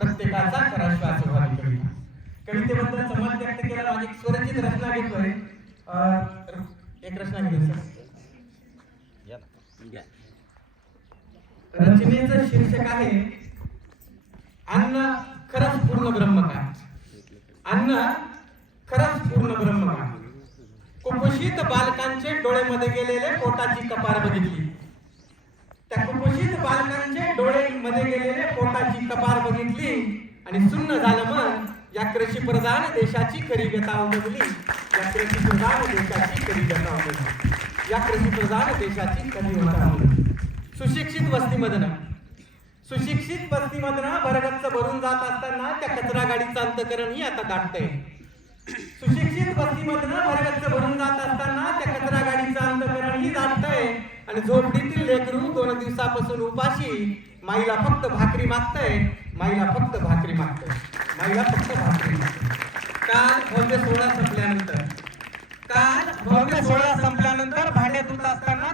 प्रत्येकाचा खरा श्वास व्हावी कविता. कवितेबद्दल समाज व्यक्त केला. माझी स्वरचित रचना घेतोय. एक रचना घेतोय. रचनेचं शीर्षक आहे अन्न खरंच पूर्ण ब्रह्म काय. अन्न खरंच पूर्ण ब्रह्म काय. कुपोषित बालकांचे डोळेमध्ये गेलेले पोटाची कपार बघितली. त्या कुपोषित बालकांचे डोळेमध्ये गेलेले पोटाची कपार बघितली. आणि सुन्न झालं मन या कृषी प्रधान देशाची खरी व्यथा उमगली. या कृषी प्रधान देशाची खरी व्यथा उमगली. या कृषी प्रधान देशाची खरी व्यथा उमगली. सुशिक्षित वस्तीमधनं सुशिक्षित वस्तीमधनं भरगच्च भरून जात असताना त्या कचरा गाडीचं अंतकरणही आता दाटतंय. सुशिक्षित वस्तीमधनं भरगच्च भरून जात असताना त्या कचरा गाडीचं अंतकरणही दाटतंय आणि झोपडीतील लेकरू 2 दिवसापासून उपाशी माईला फक्त भाकरी मागतंय, माईला फक्त भाकरी मागतंय, माईला फक्त भाकरी मागतंय. काल भव्य सोहळा संपल्यानंतर भांडे धुत असताना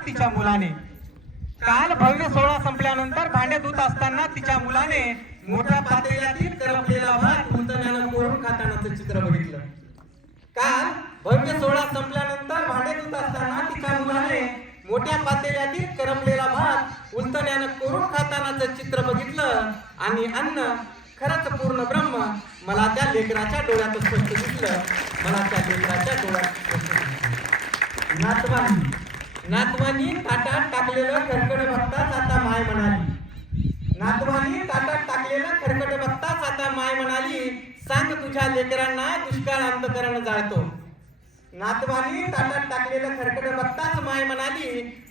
तिच्या मुलाने मोठ्या पातेल्यातील करपलेला भात उलटण्यानं कोरून खातानाचं चित्र बघितलं. काल भव्य सोहळा संपल्यानंतर भांडे धुत असताना तिच्या मुलाने मोठ्या पातेल्यातील करपलेला भात उलटण्यानं कोरून खातानाचं चित्र बघितलं आणि अन्न खरंच पूर्ण ब्रह्म मला त्या लेकराच्या डोळ्यात स्पष्ट दिसलं. मला त्या लेकराच्या डोळ्यात स्पष्ट दिसलं. नातवानी ताटात टाकलेलं खरकट बघताच आता माय म्हणाली. नातवानी ताटात टाकलेलं खरकट बघताच आता माय म्हणाली, सांग तुझ्या लेकरांना दुष्काळ अंतकरण जाळतो. नातवानी ताटात टाकलेलं खरकट बघताच माय म्हणाली,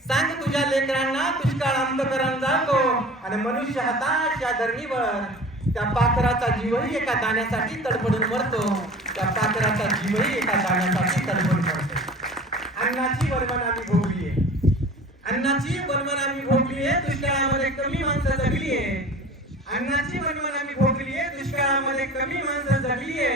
सांग तुझ्या लेकरांना दुष्काळ अंतकरण जाळतो. आणि मनुष्य हताश या धरणीवर त्या पाखराचा जीवही एका दाण्यासाठी तडफडून मरतो. त्या पाखराचा जीवही एका दाण्यासाठी तडफडून मरतो. अन्नाची वरवन आम्ही भोगलीये, अन्नाची वरवन आम्ही भोगलीये, दुष्काळामध्ये कमी माणसं जगलीये. अन्नाची वरवन आम्ही भोगलीये, दुष्काळामध्ये कमी माणसं जगलीये.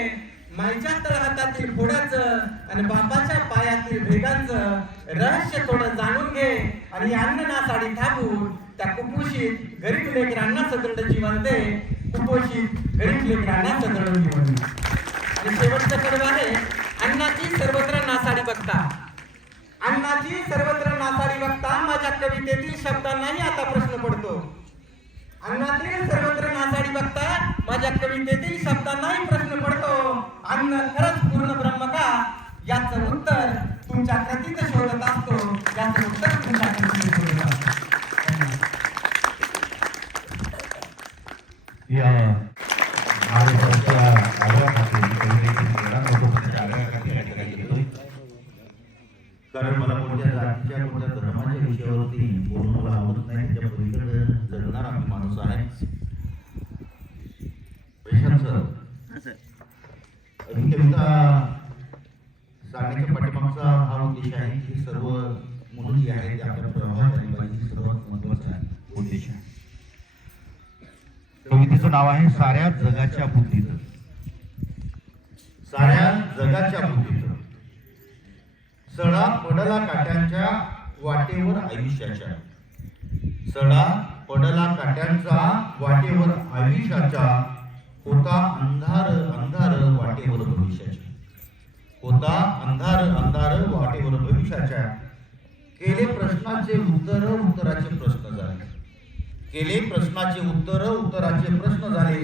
माईच्या तळहातातील फोडाचं आणि बापाच्या पायातील भेगांचं रहस्य थोडं जाणून घे आणि अन्न नासाडी थांबून त्या कुपोषित गरीब लेकरांना सदृढ जीवन दे. कुपोषित गरीब लेकरांना सदृढ जीवन दे. आणि शेवटचं कडवं आहे, अन्नाची सर्वत्र नासाडी बघता, अन्नाची सर्वत्र नासाडी बघता माझ्या कवितेतील शब्दांनाही आता प्रश्न पडतो. अन्नातील सर्वत्र नासाडी बघता माझ्या कवितेतील शब्दांनाही प्रश्न पडतो. अन्न खरंच पूर्ण ब्रह्म का? याचं उत्तर तुमच्या कृतीत शोधत असतो. याचं उत्तर तुमच्या कृतीत शोधत असतो. या महाराष्ट्राच्या आग्रहाखाली कवितेची आग्रहाखाली या ठिकाणी येतोय. कारण मला कोणत्या जातीच्या कोणत्या धर्माच्या विषयावरती बोलणं मला आवडत नाही. त्याच्या पलीकडे जगणारा माणूस आहे. ही कविता सांगण्याच्या पाठीमागचा हा उद्देश आहे की सर्व मुलं जी आहेत ते आपल्या प्रवाहात आली पाहिजे. सर्वात महत्वाचा उद्देश आहे. कवितेचं नाव आहे साऱ्या जगाच्या बुद्धीत. साऱ्या जगाच्या बुद्धीत सडा पडला काट्यांच्या वाटेवर आयुष्याच्या. सडा पडला काट्यांचा वाटेवर आयुष्याच्या. होता अंधार अंधार वाटेवर भविष्याच्या. होता अंधार अंधार वाटेवर भविष्याच्या. केले प्रश्नाचे उत्तर उत्तराचे प्रश्न झाले. केले प्रश्नाचे उत्तर उत्तराचे प्रश्न झाले.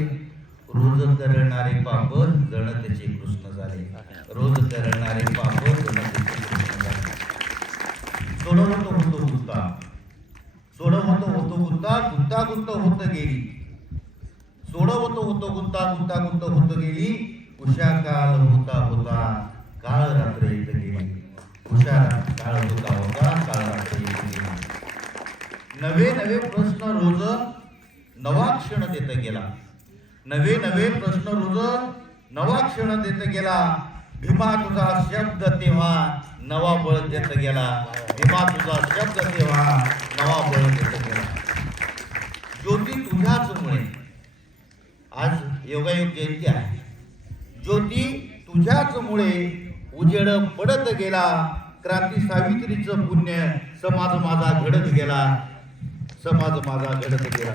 रोज करणारे पाप जनतेचे कृष्ण झाले. रोज करणारे पाप जनतेचे कृष्ण झाले. सोडवतो होतो गुत्ता, सोडवतो होतो गुत्ता, गुत्ता गुत्त होत गेली. सोडवतो होतो गुत्ता, गुत्ता गुत्त होत गेली. उषा काल होता होता काळ रात्र येत गेली. उषा काळ होता होता काळ रात्र येत गेली. नवे नवे प्रश्न रोज नवा क्षण देत गेला. नवे नवे प्रश्न रोज नवा क्षण देत गेला. भीमा तुझा शब्द तेव्हा नवा बळ देत गेला. भीमा तुझा शब्द तेव्हा नवा बळ देत गेला. ज्योती तुझ्याच मुळे आज योगायोग जयंती आहे. ज्योती तुझ्याच मुळे उजेड पडत गेला. क्रांती सावित्रीचं पुण्य समाज माझा घडत गेला. समाज माझा घडत गेला.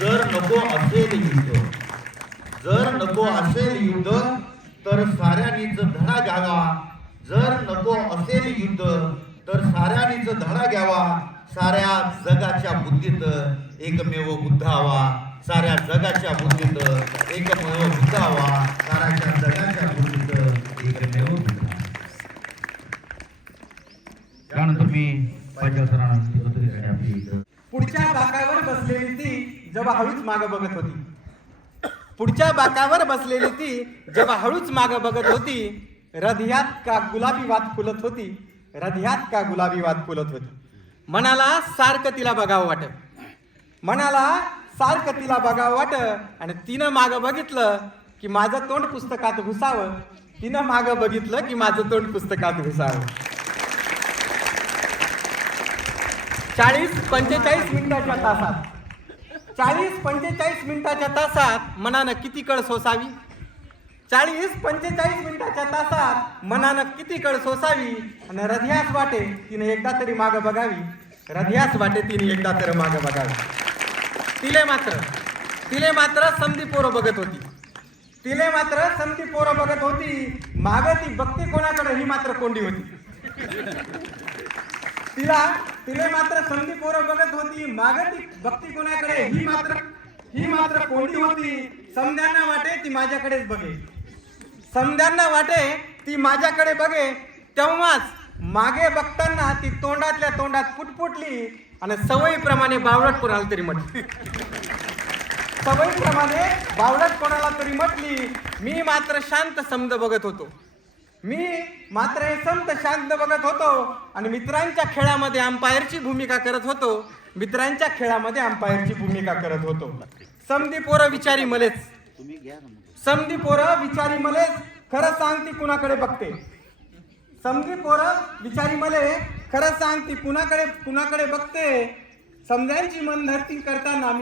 जर नको असेल युद्ध, जर नको असेल युद्ध तर साऱ्यांनीच धडा घ्यावा. जर नको असेल युद्ध तर साऱ्यांनीच धडा घ्यावा. साऱ्या जगाच्या बुद्धीत एकमेव बुद्ध हवा. साऱ्या जगाच्या बुद्धीत एकमेव बुद्ध हवा. साऱ्या जगाच्या बुद्धीत एकमेव बुद्ध. त्यानंतर मी पुढच्या बाकावर बसलेली ती जेव्हा हळूच मागं बघत होती. पुढच्या बाकावर बसलेली ती जेव्हा हळूच मागं बघत होती. हृदयात का गुलाबी वात फुलत होती. हृदयात का गुलाबी वात फुलत होती. मनाला सारखं तिला बघावं वाटत. मनाला सारखं तिला बघावं वाट आणि तिनं मागं बघितलं की माझं तोंड पुस्तकात घुसावं. तिनं मागं बघितलं की माझं तोंड पुस्तकात घुसावं. 40-45 मिनिटाच्या तासात 40-45 मिनिटाच्या तासात मनानं किती कळ सोसावी. 40-45 मिनिटाच्या तासात मनानं किती कळ सोसावी. आणि हृदयास वाटे तिने एकदा तरी मागं बघावी. हृदयास वाटे तिने एकदा तरी मागं बघावी. तिले मात्र समधी पोरं बघत होती. मागं ती बघते कोणाकडे ही मात्र कोंडी होती. तिले मात्र समधी पोरं बघत होती. मागं ती बघती कोणाकडे ही मात्र कोंडी होती. समध्यांना वाटे ती माझ्याकडेच बघे. तेव्हाच मागे बघताना ती तोंडातल्या तोंडात पुटपुटली आणि सवयीप्रमाणे बावळट कोणाला तरी म्हटली. मी मात्र शांत समद बघत होतो. आणि मित्रांच्या खेळामध्ये अंपायरची भूमिका करत होतो. समधी पोरं विचारी मलेच खरं सांगती कुणाकडे बघते. समध्यांची मनधरणी करताना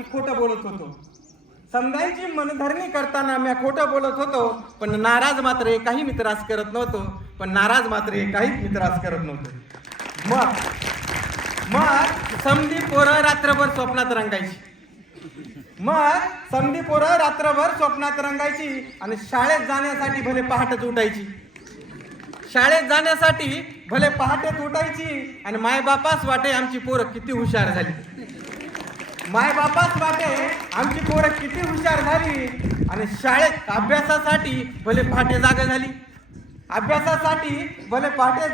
मी खोटं बोलत होतो. पण नाराज मात्र एकाही मित्रास करत नव्हतो. मग समधी पोरं रात्रभर स्वप्नात रंगायची. आणि शाळेत जाण्यासाठी भले पहाटे उठायची. आणि मायबापास वाटे आमची पोरं किती हुशार झाली. आणि शाळेत अभ्यासासाठी भले पहाटे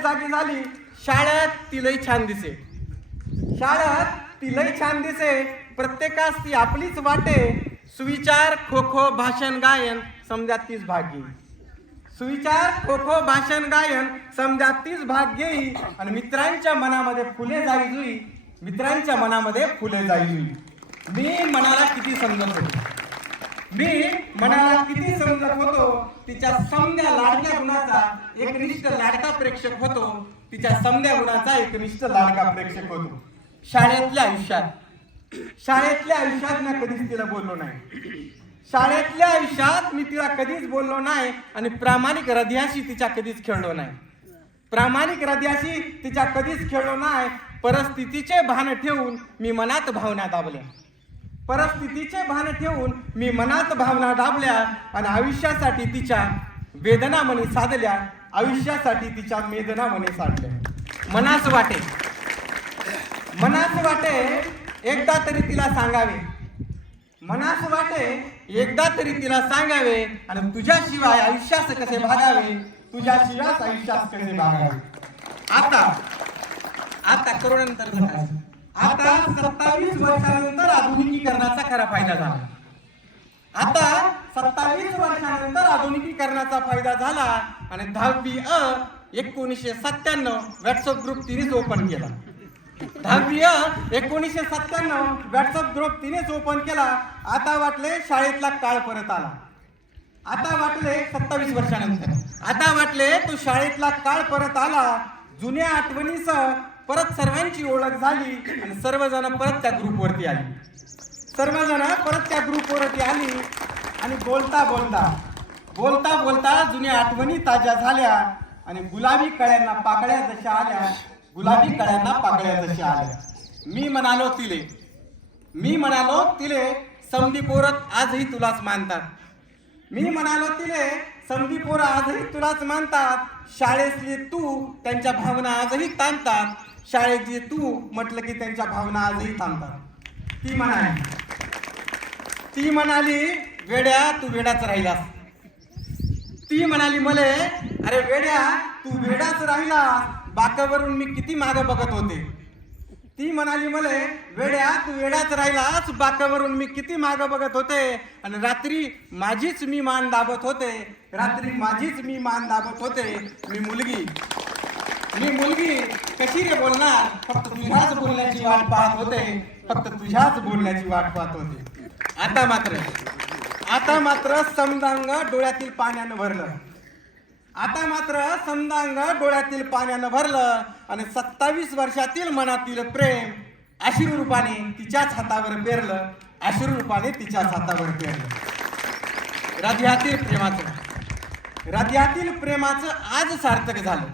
जागी झाली. शाळेत ती लई छान दिसे. प्रत्येकास ती आपलीच वाटे. सुविचार खो खो भाषण गायन समजात तीच भाग घेई. आणि मित्रांच्या मनामध्ये फुले जाई. मी मनाला किती समजत होतो. तिच्या समध्या लाडक्या गुणाचा एकनिष्ठ लाडका प्रेक्षक होतो. शाळेतल्या आयुष्यात मी कधीच तिला बोललो नाही. आणि प्रामाणिक हृदयाशी तिच्या कधीच खेळलो नाही. परिस्थितीचे भान ठेवून मी मनात भावना दाबल्या. आणि आयुष्यासाठी तिच्या वेदना मनी साधल्या. मनास वाटे एकदा तरी तिला सांगावे. आणि तुझ्याशिवाय आयुष्यास कसे भागावे. आता करोनानंतर आता 27 वर्षानंतर आधुनिकीकरणाचा खरा फायदा झाला. आणि 10वी 1997 व्हॉट्सअप ग्रुप तिनेच ओपन केला. 1997 आता वाटले शाळेतला काळ परत आला. 27 वर्षानंतर आता वाटले तो शाळेतला काळ परत आला. जुन्या आठवणीसह परत सर्वांची ओळख झाली. आणि सर्वजण परत त्या ग्रुपवरती आली. आणि बोलता जुन्या आठवणी ताज्या झाल्या. आणि गुलाबी कळ्यांना पाकळ्या जशा आल्या. मी म्हणालो तिले समधी पोरं आजही तुलाच मानतात. शाळेतली तू त्यांच्या भावना आजही ताणतात. शाळेची तू म्हटलं की त्यांच्या भावना आजही थांबतात. ती म्हणाली वेड्या तू वेडाच राहिलास. ती म्हणाली मले अरे वेड्या तू वेडाच राहिलास. बाकावरून मी किती मागं बघत होते. आणि रात्री माझीच मी मान दाबत होते. मी मुलगी कशी रे बोलणार. फक्त तुझ्याच बोलण्याची वाट पाहत होते. आता मात्र समदांग डोळ्यातील पाण्यानं भरलं. आता मात्र समदांग डोळ्यातील पाण्यानं भरलं आणि 27 वर्षातील मनातील प्रेम अश्रू रूपाने तिच्याच हातावर पेरलं. अश्रू रूपाने तिच्याच हातावर पेरलं. हृदयातील प्रेमाचं आज सार्थक झालं.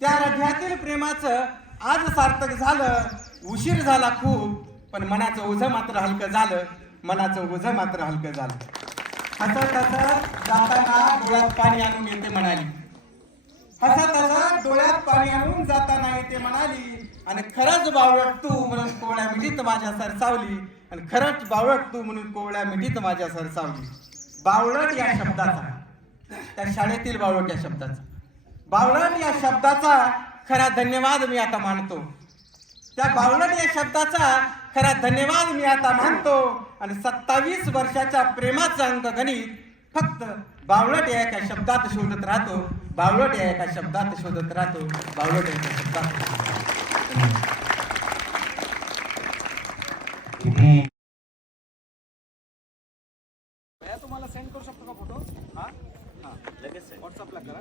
त्या हृदयातील प्रेमाचं आज सार्थक झालं. उशीर झाला खूप, पण मनाचं ओझं मात्र हलकं झालं. मनाचं ओझं मात्र हलकं झालं. हसत हसत जाताना डोळ्यात पाणी आणून येते म्हणाली. हसत हसत डोळ्यात पाणी आणून जाताना येते म्हणाली. आणि खरंच बावळट तू म्हणून कोवळ्या मिठीत माझ्या सरसावली. आणि खरंच बावळट तू म्हणून कोवळ्या मिठीत माझ्या सरसावली. बावळट या शब्दाचा, त्या शाळेतील बावळट या शब्दाचा, बावळट या शब्दाचा खरा धन्यवाद मी आता मानतो. त्या बावळट या शब्दाचा खरा धन्यवाद मी आता मानतो. आणि 27 वर्षाच्या प्रेमाचं अंकगणित फक्त बावळट या एका शब्दात शोधत राहतो. बावळट या एका शब्दात शोधत राहतो. बावळट या एका शब्दात. किती तुम्हाला सेंड करू शकतो का फोटो? हा लगेच व्हॉट्सअपला करा.